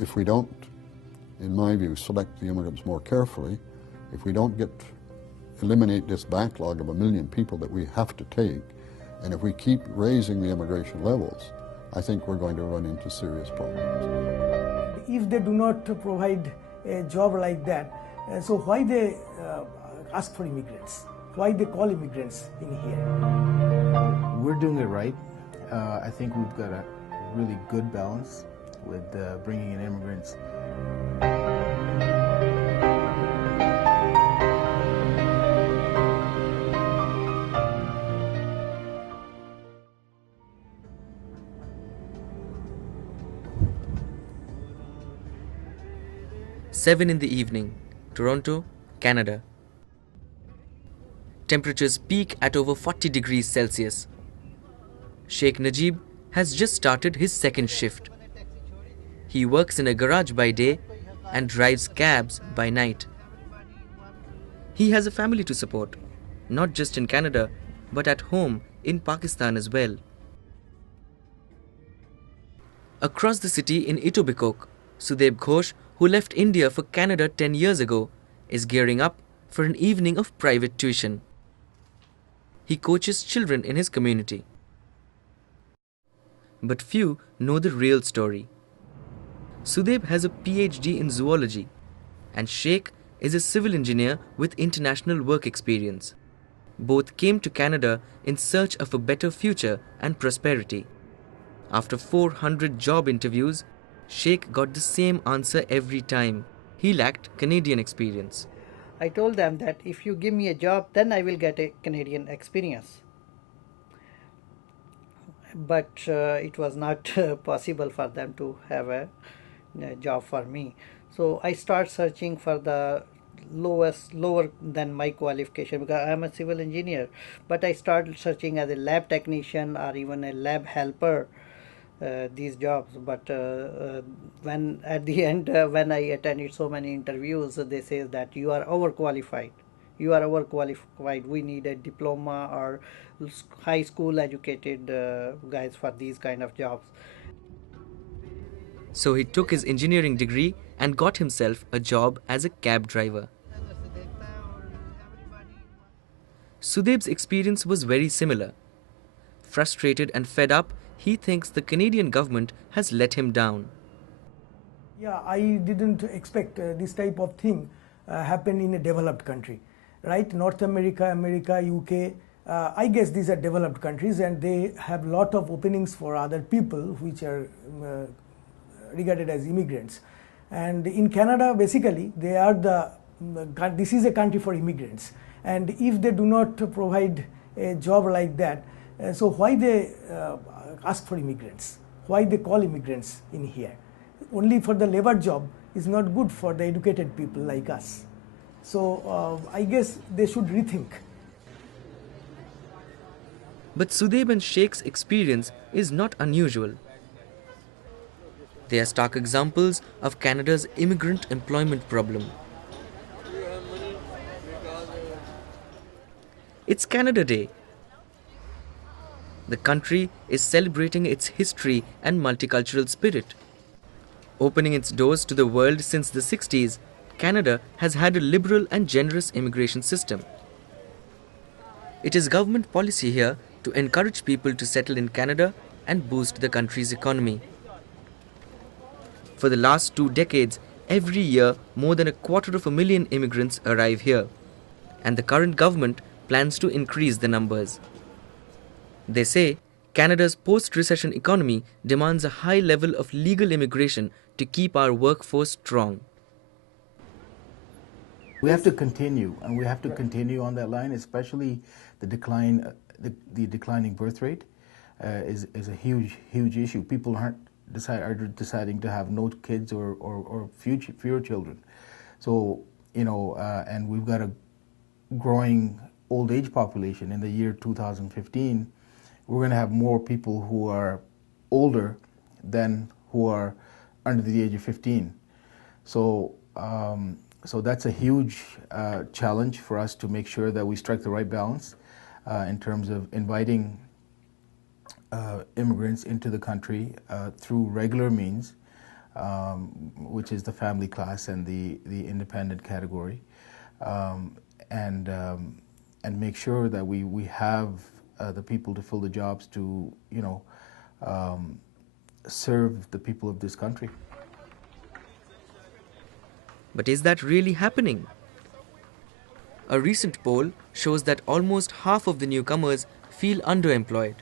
if we don't, in my view, select the immigrants more carefully, if we don't eliminate this backlog of 1 million people that we have to take, and if we keep raising the immigration levels, I think we're going to run into serious problems. If they do not provide a job like that, so why they ask for immigrants? Why they call immigrants in here? We're doing it right. I think we've got a really good balance with bringing in immigrants. Seven in the evening, Toronto, Canada. Temperatures peak at over 40 degrees Celsius. Sheikh Najib has just started his second shift. He works in a garage by day and drives cabs by night. He has a family to support, not just in Canada, but at home in Pakistan as well. Across the city in Etobicoke, Sudeb Ghosh, who left India for Canada 10 years ago, is gearing up for an evening of private tuition. He coaches children in his community. But few know the real story. Sudeb has a PhD in zoology, and Sheikh is a civil engineer with international work experience. Both came to Canada in search of a better future and prosperity. After 400 job interviews, Sheikh got the same answer every time. He lacked Canadian experience. I told them that if you give me a job, then I will get a Canadian experience. But it was not possible for them to have a job for me. So I start searching for the lower than my qualification, because I am a civil engineer. But I started searching as a lab technician or even a lab helper, these jobs. But when at the end, when I attended so many interviews, they say that you are overqualified. You are overqualified. We need a diploma or high school educated guys for these kind of jobs. So he took his engineering degree and got himself a job as a cab driver. Sudeb's experience was very similar. Frustrated and fed up, he thinks the Canadian government has let him down. Yeah, I didn't expect this type of thing happen in a developed country, right? North America, America, UK, I guess these are developed countries and they have a lot of openings for other people which are regarded as immigrants. And in Canada, basically, they are this is a country for immigrants. And if they do not provide a job like that, so why they ask for immigrants? Why they call immigrants in here? Only for the labor job is not good for the educated people like us. So I guess they should rethink. But Sudeb and Sheikh's experience is not unusual. They are stark examples of Canada's immigrant employment problem. It's Canada Day. The country is celebrating its history and multicultural spirit. Opening its doors to the world since the 60s, Canada has had a liberal and generous immigration system. It is government policy here to encourage people to settle in Canada and boost the country's economy. For the last 2 decades, every year more than 250,000 immigrants arrive here, and the current government plans to increase the numbers. They say Canada's post-recession economy demands a high level of legal immigration to keep our workforce strong. We have to continue, and we have to continue on that line, especially the decline, the declining birth rate is a huge issue. People are deciding to have no kids or fewer children. So, and we've got a growing old age population. In the year 2015, we're going to have more people who are older than who are under the age of 15. So, so that's a huge challenge for us to make sure that we strike the right balance in terms of inviting immigrants into the country through regular means, which is the family class and the independent category, and make sure that we have the people to fill the jobs to, serve the people of this country. But is that really happening? A recent poll shows that almost half of the newcomers feel underemployed.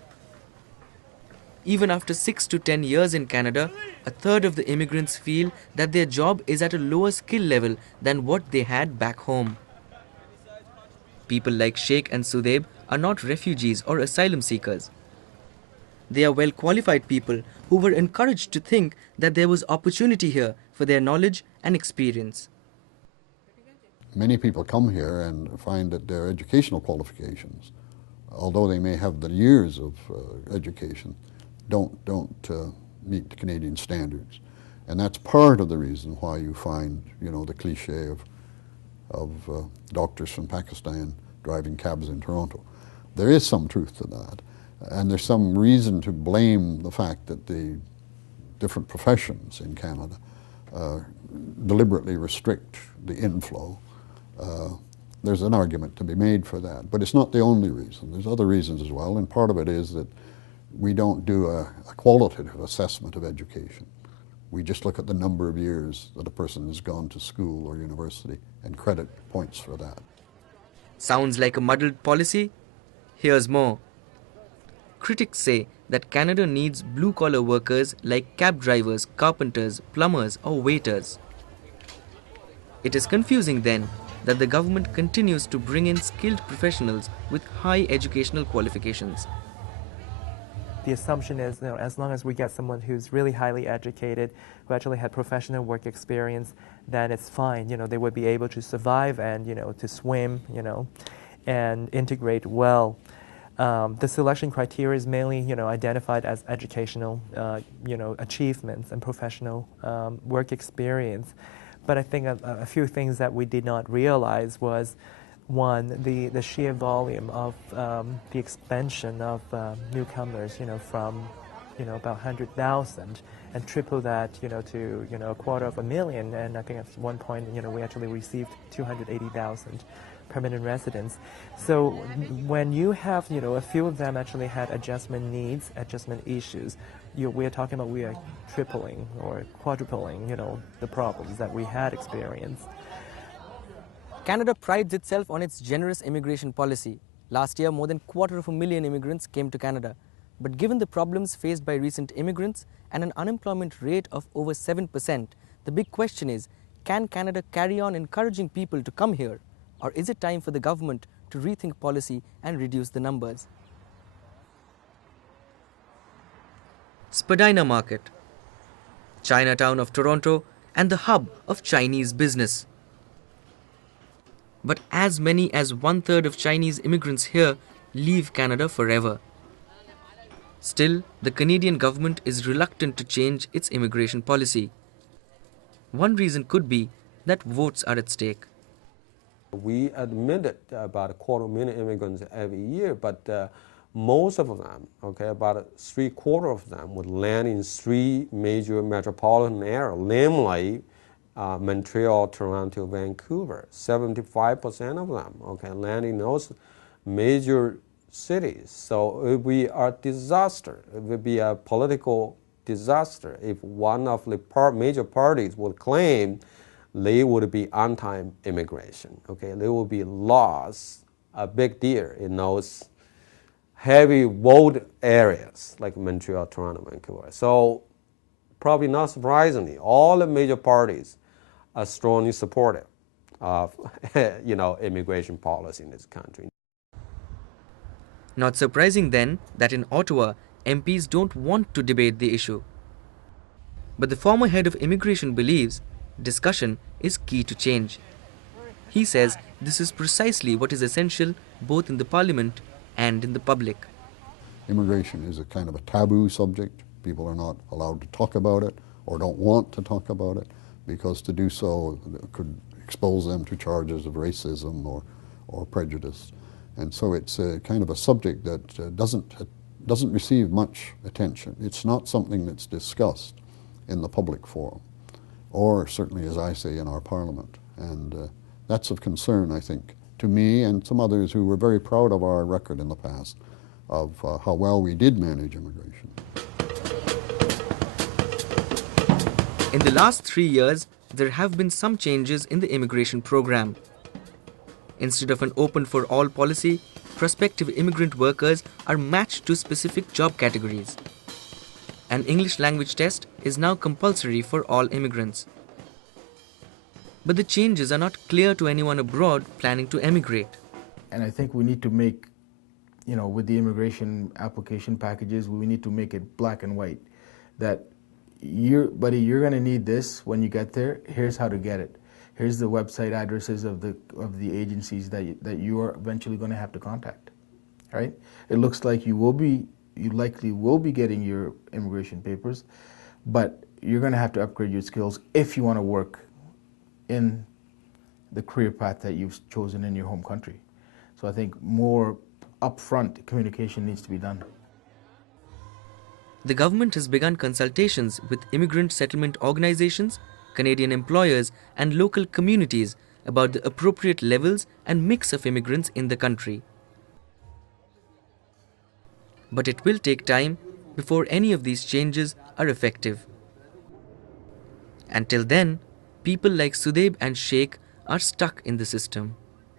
Even after 6 to 10 years in Canada, a third of the immigrants feel that their job is at a lower skill level than what they had back home. People like Sheikh and Sudeb are not refugees or asylum seekers. They are well-qualified people who were encouraged to think that there was opportunity here for their knowledge and experience. Many people come here and find that their educational qualifications, although they may have the years of education, don't meet the Canadian standards. And that's part of the reason why you find, the cliche of doctors from Pakistan driving cabs in Toronto. There is some truth to that. And there's some reason to blame the fact that the different professions in Canada deliberately restrict the inflow. There's an argument to be made for that, but it's not the only reason. There's other reasons as well, and part of it is that we don't do a qualitative assessment of education. We just look at the number of years that a person has gone to school or university and credit points for that. Sounds like a muddled policy? Here's more. Critics say that Canada needs blue-collar workers like cab drivers, carpenters, plumbers or waiters. It is confusing then that the government continues to bring in skilled professionals with high educational qualifications. The assumption is, as long as we get someone who's really highly educated, who actually had professional work experience, then it's fine. They would be able to survive and, to swim, and integrate well. The selection criteria is mainly, identified as educational, achievements and professional work experience. But I think a few things that we did not realize was, one, the sheer volume of the expansion of newcomers, from, about 100,000 and triple that, to, 250,000. And I think at one point, we actually received 280,000 permanent residents. So when you have, a few of them actually had adjustment needs, adjustment issues, we're talking about we are tripling or quadrupling, the problems that we had experienced. Canada prides itself on its generous immigration policy. Last year, more than 250,000 immigrants came to Canada. But given the problems faced by recent immigrants and an unemployment rate of over 7%, the big question is, can Canada carry on encouraging people to come here? Or is it time for the government to rethink policy and reduce the numbers? Spadina Market, Chinatown of Toronto and the hub of Chinese business. But as many as 1/3 of Chinese immigrants here leave Canada forever. Still, the Canadian government is reluctant to change its immigration policy. One reason could be that votes are at stake. We admitted about 250,000 immigrants every year, but most of them, about 3/4 of them would land in 3 major metropolitan areas, namely Montreal, Toronto, Vancouver. 75% of them, land in those major cities. So it would be a disaster. It would be a political disaster if one of the major parties would claim they would be anti-immigration. There would be laws, a big deal in those heavy vote areas like Montreal, Toronto, Vancouver. So probably not surprisingly, all the major parties are strongly supportive of immigration policy in this country. Not surprising then that in Ottawa, MPs don't want to debate the issue. But the former head of immigration believes discussion is key to change. He says this is precisely what is essential both in the Parliament and in the public. Immigration is a kind of a taboo subject. People are not allowed to talk about it or don't want to talk about it because to do so could expose them to charges of racism or prejudice. And so it's a kind of a subject that doesn't receive much attention. It's not something that's discussed in the public forum, or certainly, as I say, in our parliament. And that's of concern, I think, to me and some others who were very proud of our record in the past of how well we did manage immigration. In the last 3 years, there have been some changes in the immigration program. Instead of an open for all policy, prospective immigrant workers are matched to specific job categories. An English language test is now compulsory for all immigrants. But the changes are not clear to anyone abroad planning to emigrate. And I think we need to make, with the immigration application packages, we need to make it black and white. That, you're going to need this when you get there. Here's how to get it. Here's the website addresses of the agencies that you are eventually going to have to contact. Right? It looks like you likely will be getting your immigration papers, but you're going to have to upgrade your skills if you want to work in the career path that you've chosen in your home country. So I think more upfront communication needs to be done. The government has begun consultations with immigrant settlement organizations, Canadian employers, and local communities about the appropriate levels and mix of immigrants in the country. But it will take time before any of these changes are effective. Until then, people like Sudeb and Sheikh are stuck in the system.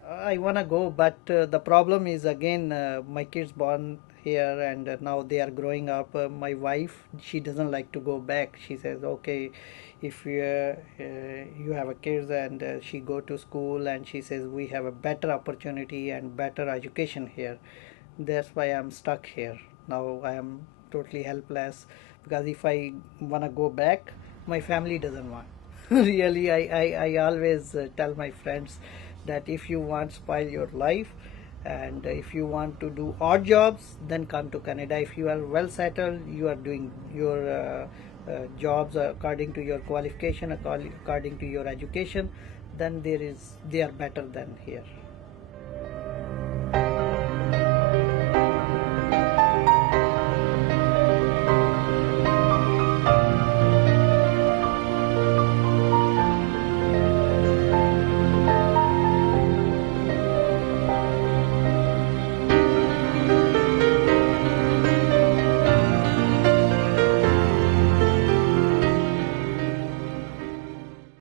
I want to go, but the problem is again, my kids born here and now they are growing up. My wife, she doesn't like to go back. She says, okay, if you have a kids and she go to school, and she says we have a better opportunity and better education here. That's why I'm stuck here. Now I am totally helpless, because if I want to go back, my family doesn't want. Really, I always tell my friends that if you want to spoil your life and if you want to do odd jobs, then come to Canada. If you are well settled, you are doing your jobs according to your qualification, according to your education, then they are better than here.